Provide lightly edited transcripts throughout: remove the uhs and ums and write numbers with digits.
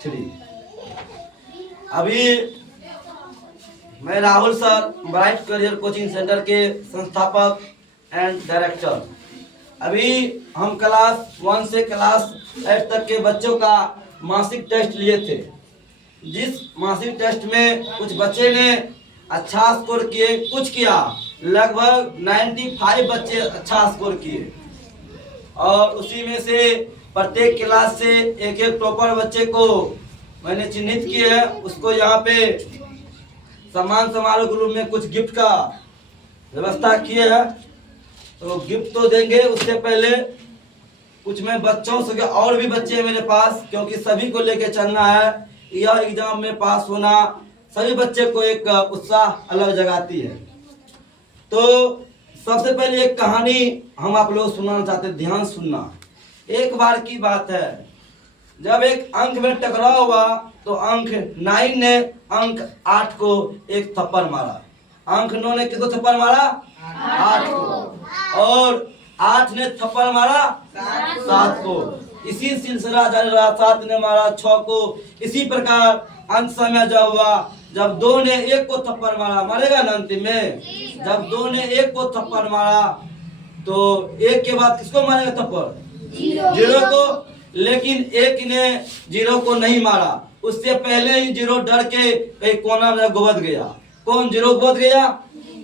Three. अभी मैं Rahul sir, bright career coaching centre के संस्थापक एंड डायरेक्टर। अभी हम क्लास 1 से क्लास 8 तक के बच्चों का मासिक टेस्ट लिए थे। जिस मासिक टेस्ट में कुछ बच्चे ने अच्छा स्कोर किए, कुछ किया, लगभग 95 बच्चे अच्छा स्कोर किए। और उसी में से प्रत्येक क्लास से एक एक टॉपर बच्चे को मैंने चिन्हित किए है। उसको यहाँ पे सम्मान समारोह के रूप में कुछ गिफ्ट का व्यवस्था किए है। तो गिफ्ट तो देंगे, उससे पहले कुछ मैं बच्चों से, और भी बच्चे हैं मेरे पास, क्योंकि सभी को लेके चलना है। यह एग्जाम में पास होना सभी बच्चे को एक उत्साह अलग जगाती है। तो सबसे पहले एक कहानी हम आप लोग सुनाना चाहते हैं, ध्यान सुनना। एक बार की बात है, जब एक अंक में टकराव हुआ तो अंक 9 ने अंक 8 को एक थप्पड़ मारा। अंक 9 ने किसको थप्पड़ मारा? 8 को। और 8 ने थप्पड़ मारा 7 को। इसी सिलसिला जारी रहा। 7 ने मारा 6 को। इसी प्रकार अंत समय जब हुआ, जब 2 ने 1 को थप्पड़ मारा, मारेगा ना अंतिम में, जब 2 ने 1 को थप्पड़ मारा तो 1 के बाद किसको मारेगा थप्पड़? 0 को। लेकिन 1 ने 0 को नहीं मारा। उससे पहले ही 0 डर के एक कोना में गोबद गया। कौन? 0 गोबद गया।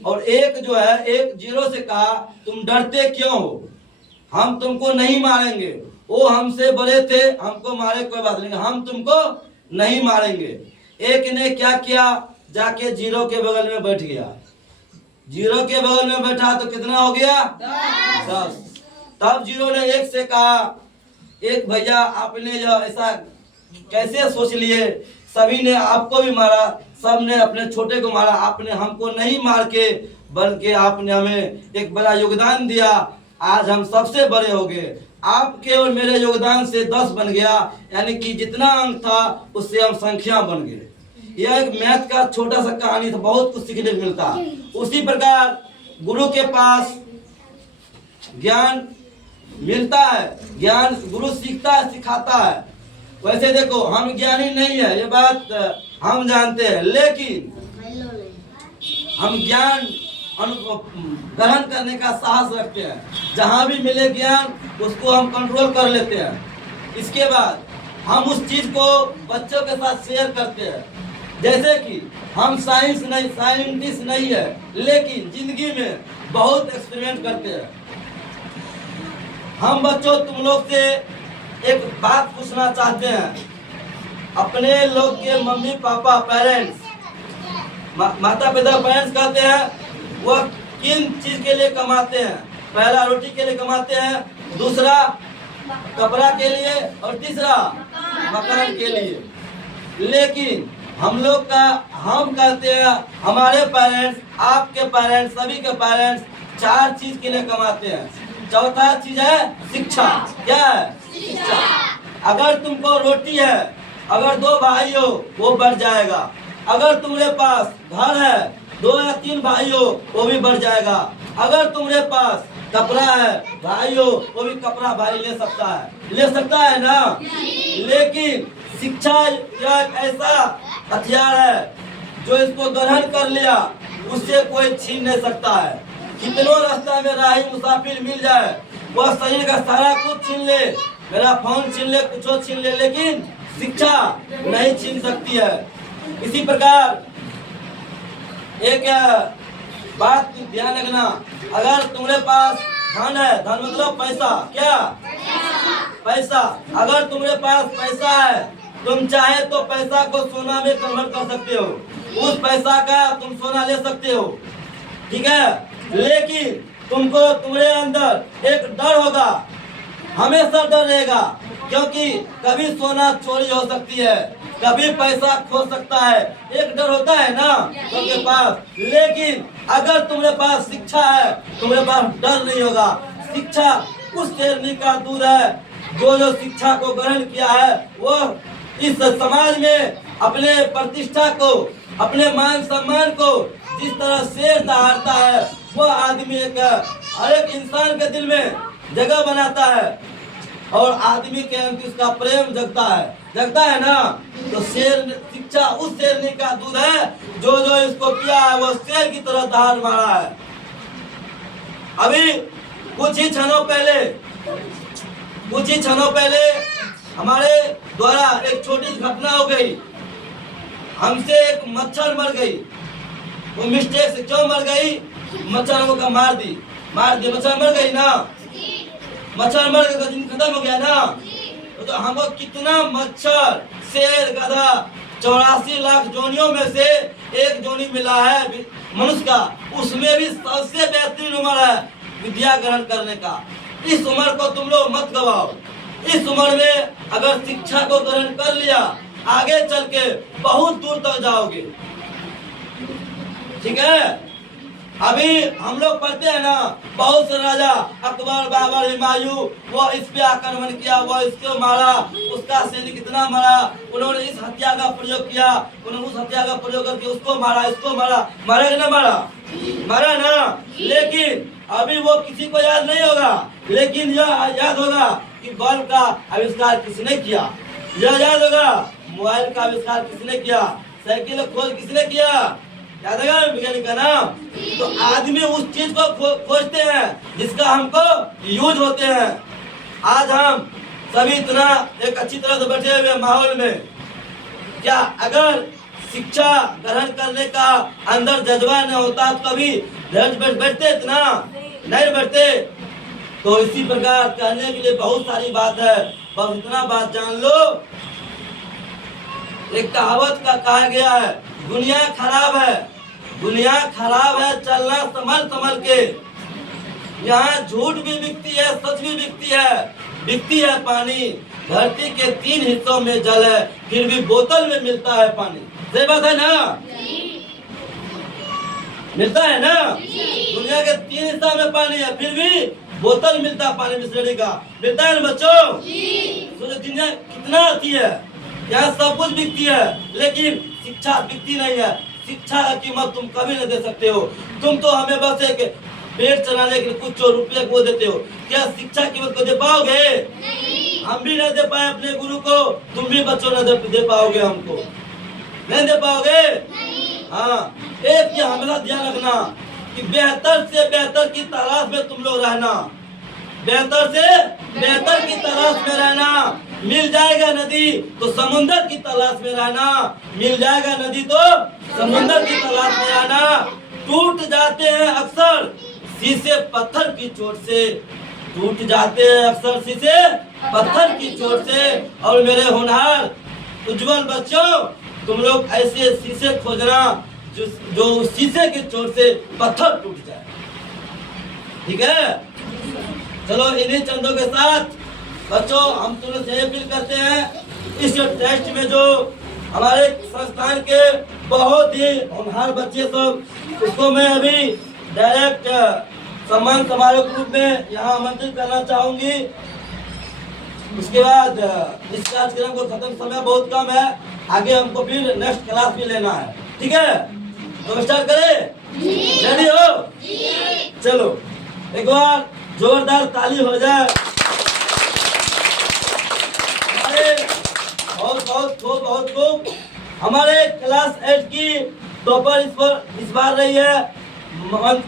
और 1 जो है, 1 0 से कहा, तुम डरते क्यों हो? हम तुमको नहीं मारेंगे। वो हमसे बड़े थे, हमको मारे कोई बात नहीं, हम तुमको नहीं मारेंगे। 1 ने क्या किया? जाके 0 के बगल में बैठ गया। 0 के बगल में बैठा तो कितना हो गया? 10। तब 0 ने 1 से कहा, 1 भैया आपने जो ऐसा कैसे सोच लिए? सभी ने आपको भी मारा, सब ने अपने छोटे को मारा, आपने हमको नहीं मार के, बल्कि आपने हमें एक बड़ा योगदान दिया। आज हम सबसे बड़े हो गए। आपके और मेरे योगदान से 10 बन गया, यानी कि जितना अंक था उससे हम संख्या बन गए। यह एक मैथ का छोटा सा कहानी था, बहुत कुछ सीखने को मिलता। उसी प्रकार गुरु के पास ज्ञान मिलता है, ज्ञान गुरु सीखता है, सिखाता है। वैसे देखो, हम ज्ञानी नहीं है, ये बात हम जानते हैं, लेकिन हम ज्ञान ग्रहण करने का साहस रखते हैं। जहां भी मिले ज्ञान, उसको हम कंट्रोल कर लेते हैं। इसके बाद हम उस चीज को बच्चों के साथ शेयर करते हैं। जैसे कि हम साइंटिस्ट नहीं है, लेकिन जिंदगी में बहुत एक्सपेरिमेंट करते हैं। हम बच्चों तुम लोग से एक बात पूछना चाहते हैं। अपने लोग के मम्मी पापा, पेरेंट्स, माता पिता, पेरेंट्स कहते हैं, वह किन चीज के लिए कमाते हैं? पहला रोटी के लिए कमाते हैं, दूसरा कपड़ा के लिए, और तीसरा मकान के लिए। लेकिन हम लोग का, हम कहते हैं, हमारे पेरेंट्स, आपके पेरेंट्स, सभी के पेरेंट्स 4 चीज के लिए कमाते हैं। चौथा चीज है शिक्षा। क्या है? शिक्षा। अगर तुमको रोटी है, अगर 2 भाई हो, वो बढ़ जाएगा। अगर तुम्हारे पास घर है, 2 या 3 भाई हो, वो भी बढ़ जाएगा। अगर तुम्हारे पास कपड़ा है, भाई हो, वो भी कपड़ा भाई ले सकता है ना। लेकिन शिक्षा एक ऐसा हथियार है जो इसको ग्रहण कर लिया, उससे कोई छीन नहीं सकता है। कितनों रास्ता में राही मुसाफिर मिल जाए, वह शरीर का सारा कुछ छीन ले, मेरा फोन छीन ले, कुछ छीन ले, लेकिन शिक्षा नहीं छीन सकती है। इसी प्रकार एक बात ध्यान रखना, अगर तुम्हारे पास धन है, धन मतलब पैसा, क्या? पैसा। अगर तुम्हारे पास पैसा है, तुम चाहे तो पैसा को सोना में कन्वर्ट कर सकते हो। उस पैसा का तुम सोना ले सकते हो, ठीक है। लेकिन तुमको, तुम्हारे अंदर एक डर होगा, हमेशा डर रहेगा, क्योंकि कभी सोना चोरी हो सकती है, कभी पैसा खो सकता है। एक डर होता है ना तुमके पास। लेकिन अगर तुम्हारे पास शिक्षा है, तुम्हारे पास डर नहीं होगा। शिक्षा उस शेरनी का दूध है जो शिक्षा को ग्रहण किया है, वो इस समाज में अपने प्रतिष्ठा को, अपने मान सम्मान को जिस तरह शेर दहाड़ता है, वो आदमी एक हर एक इंसान के दिल में जगह बनाता है। और आदमी के अंदर उसका प्रेम जगता है ना। तो शेर शिक्षा उस शेरनी का दूध है जो इसको पिया है वो शेर की तरह दहाड़ मारा है। अभी कुछ ही क्षणों पहले हमारे द्वारा एक छोटी घटना हो गई। हमसे एक मच्छर मर गई। वो मिस्टेक से क्यों मर गई? मच्छर को मार दी। मच्छर मर गई ना। मच्छर मर गया तो दिन खत्म हो गया ना। तो हमको कितना मच्छर, शेर, गधा 84 लाख जोनियों में से एक जोनी मिला है मनुष्य का। उसमें भी सबसे बेहतरीन उम्र है विद्या ग्रहण करने का। इस उम्र को तुम लोग मत गवाओ। इस उम्र में अगर शिक्षा को ग्रहण कर लिया आगे चल के बहुत दूर तक जाओगे। ठीक है। अभी हम लोग पढ़ते हैं ना, बहुत से राजा अकबर, बाबर, हुमायूं, वो इस पे आक्रमण किया, वो इसको मारा, उसका सैनिक इतना मारा, उन्होंने इस हथियार का प्रयोग किया, उन्होंने उस हथियार का प्रयोग करके उसको मारा, इसको मारा। मारा कि ना मारा ना। लेकिन अभी वो किसी को याद नहीं होगा, लेकिन यह याद होगा कि बल्ब का आविष्कार किसने किया। यह याद होगा मोबाइल का आविष्कार किसने किया, साइकिल खोज किसने किया, याद है वैज्ञानिक का नाम। तो आदमी उस चीज को खोजते हैं जिसका हमको यूज होते हैं। आज हम सभी इतना एक अच्छी तरह से बैठे हुए माहौल में, क्या अगर शिक्षा ग्रहण करने का अंदर जज्बा न होता तो कभी बैठते इतना नहीं बैठते। तो इसी प्रकार कहने के लिए बहुत सारी बात है, बस इतना बात जान लो। एक कहावत का कहा गया है, दुनिया खराब है चलना संभल के। यहाँ झूठ भी बिकती है, सच भी बिकती है पानी। धरती के 3 हिस्सों में जल है, फिर भी बोतल में मिलता है पानी। सही बात है ना? मिलता है ना? दुनिया के 3 हिस्सा में पानी है, फिर भी बोतल मिलता है पानी बिस्लरी का। मिलता है ना बच्चों? तो दुनिया कितना आती है, यहाँ सब कुछ बिकती है, लेकिन शिक्षा बिकती नहीं है। शिक्षा का कीमत तुम कभी नहीं दे सकते हो। तुम तो हमें बस एक पेट चलाने के लिए कुछ रुपये को देते हो, क्या शिक्षा कीमत को दे पाओगे? हम भी नहीं दे पाए अपने गुरु को, तुम भी बच्चों नहीं दे पाओगे, हमको नहीं दे पाओगे। हाँ, एक ये हमेशा ध्यान रखना कि बेहतर से बेहतर की तलाश में तुम लोग रहना। बेहतर से बेहतर की तलाश में रहना। मिल जाएगा नदी तो समुंदर की तलाश में रहना। मिल जाएगा नदी तो समुंदर की तलाश में रहना। टूट जाते हैं अक्सर शीशे पत्थर की चोट से, टूट जाते हैं अक्सर शीशे पत्थर की चोट से। और मेरे होनहार उज्जवल बच्चों, तुम लोग ऐसे शीशे खोजना जो उस शीशे की चोट से पत्थर टूट जाए। ठीक है, चलो इन्हीं चंदों के साथ बच्चों हम तुम लोग से अपील करते हैं, इस टेस्ट में जो हमारे संस्थान के बहुत ही होनहार बच्चे सब, उसको मैं अभी डायरेक्ट सम्मान समारोह के रूप में यहाँ आमंत्रित करना चाहूंगी। उसके बाद इस कार्यक्रम को खत्म, समय बहुत कम है, आगे हमको फिर नेक्स्ट क्लास भी लेना है। ठीक है, तो स्टार्ट करें? रेडी हो? चलो एक बार जोरदार ताली हो जाए। बहुत खूब। हमारे क्लास 8 की टॉपर इस बार रही है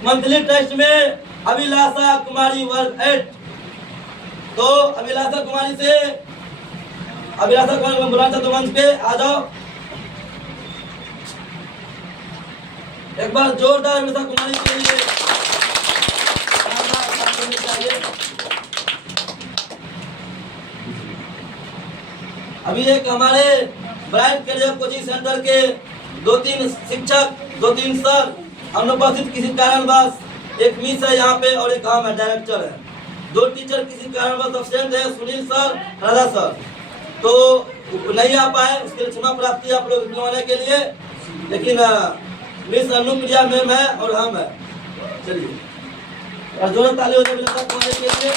मंथली टेस्ट में अभिलाषा कुमारी वर्ग 8। तो अभिलाषा कुमारी को बुलाना चाहते, मंच पे आ जाओ। एक बार जोरदार अभिलाषा कुमारी के लिए अभी एक हमारे ब्राइट करियर कोचिंग सेंटर के 2-3 शिक्षक, 2-3 सर अनुपस्थित किसी कारणवश, एक मिस है यहाँ पे और एक हम है डायरेक्टर है, 2 टीचर किसी कारणवश अब्सेंट है, सुनील सर, राधा सर, तो नहीं आ पाए। उसके लिए क्षमा प्राप्ति आप लोग दिलवाने के लिए। लेकिन मिस अनुप्रिया मैम है और हम है। चलिए और जोरदार ताली हो जाए के लिए।